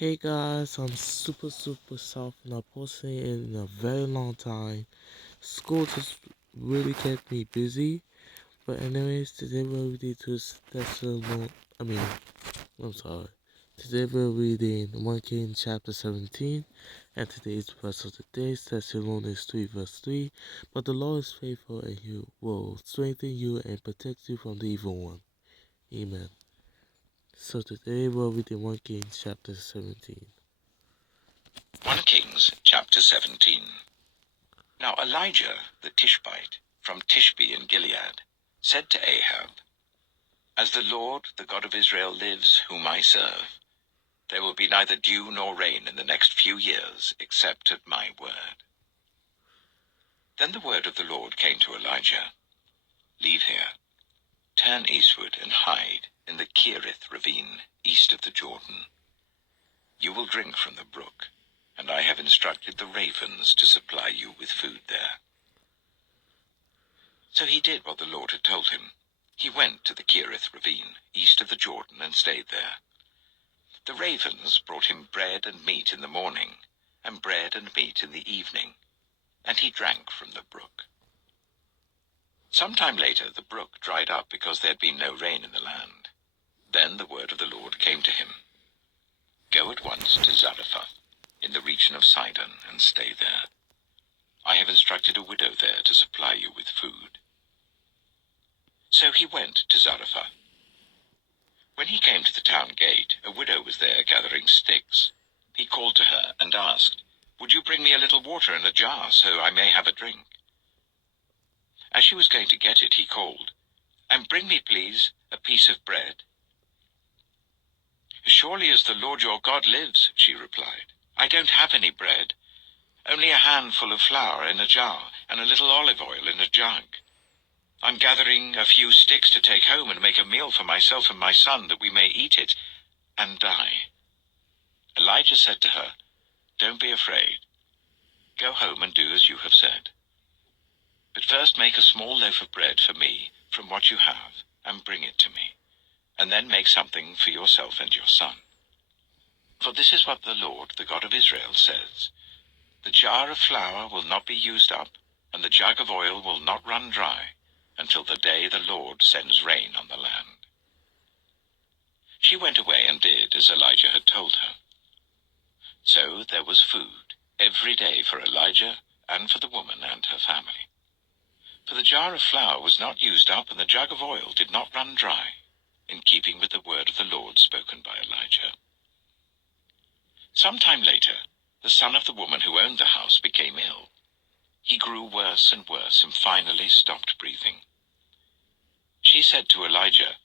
Hey guys, I'm super soft and I posted in a very long time. School just really kept me busy. But anyways, today we're reading to Thessalonians. I'm sorry. Today we're reading 1 King chapter 17, and today's verse of the day is Thessalonians 3 verse 3. But the Lord is faithful, and He will strengthen you and protect you from the evil one. Amen. So today we're reading 1 King chapter 17. 1 Kings chapter 17. Now Elijah the Tishbite from Tishbe in Gilead said to Ahab, As the Lord, the God of Israel, lives, whom I serve, there will be neither dew nor rain in the next few years, except at my word. Then the word of the Lord came to Elijah, Leave here, turn eastward and hide in the Kerith ravine east of the Jordan. You will drink from the brook, and I have instructed the ravens to supply you with food there. So he did what the Lord had told him. He went to the Kerith ravine, east of the Jordan, and stayed there. The ravens brought him bread and meat in the morning, and bread and meat in the evening, and he drank from the brook. Some time later the brook dried up because there had been no rain in the land. Then the word of the Lord came to him. Go at once to Zarephath, in the region of Sidon, and stay there. I have instructed a widow there to supply you with food. So he went to Zarephath. When he came to the town gate, a widow was there gathering sticks. He called to her and asked, Would you bring me a little water in a jar, so I may have a drink? As she was going to get it, he called, And bring me, please, a piece of bread. Surely as the Lord your God lives, she replied, I don't have any bread, only a handful of flour in a jar and a little olive oil in a jug. I'm gathering a few sticks to take home and make a meal for myself and my son, that we may eat it and die. Elijah said to her, Don't be afraid. Go home and do as you have said. But first make a small loaf of bread for me from what you have, and bring it to me, and then make something for yourself and your son. For this is what the Lord, the God of Israel, says, The jar of flour will not be used up, and the jug of oil will not run dry, until the day the Lord sends rain on the land. She went away and did as Elijah had told her. So there was food every day for Elijah and for the woman and her family. For the jar of flour was not used up, and the jug of oil did not run dry, in keeping with the word of the Lord spoken by Elijah. Some time later, the son of the woman who owned the house became ill. He grew worse and worse, and finally stopped breathing. She said to Elijah,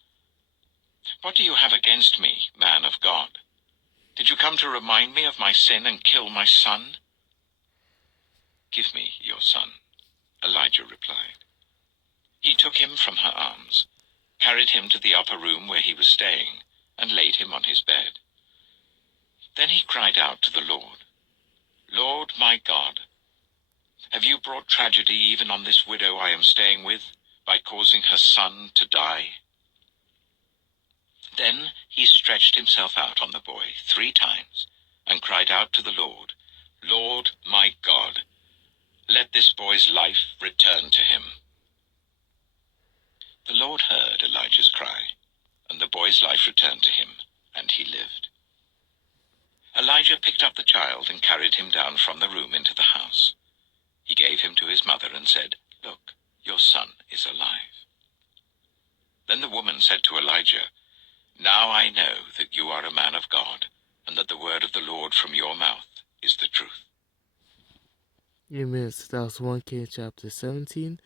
What do you have against me, man of God? Did you come to remind me of my sin and kill my son? Give me your son, Elijah replied. He took him from her arms, carried him to the upper room where he was staying, and laid him on his bed. Then he cried out to the Lord, Lord my God, have you brought tragedy even on this widow I am staying with, by causing her son to die? Then he stretched himself out on the boy 3 times, and cried out to the Lord, Lord my God, let this boy's life return to him. The Lord heard Elijah's cry, and the boy's life returned to him, and he lived. Elijah picked up the child and carried him down from the room into the house. He gave him to his mother and said, Look, your son is alive. Then the woman said to Elijah, Now I know that you are a man of God, and that the word of the Lord from your mouth is the truth. Amen. So that was 1 King chapter 17,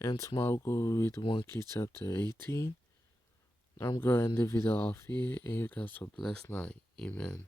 and tomorrow we'll read 1 King chapter 18. I'm going to end the video off here, and you guys have a blessed night. Amen.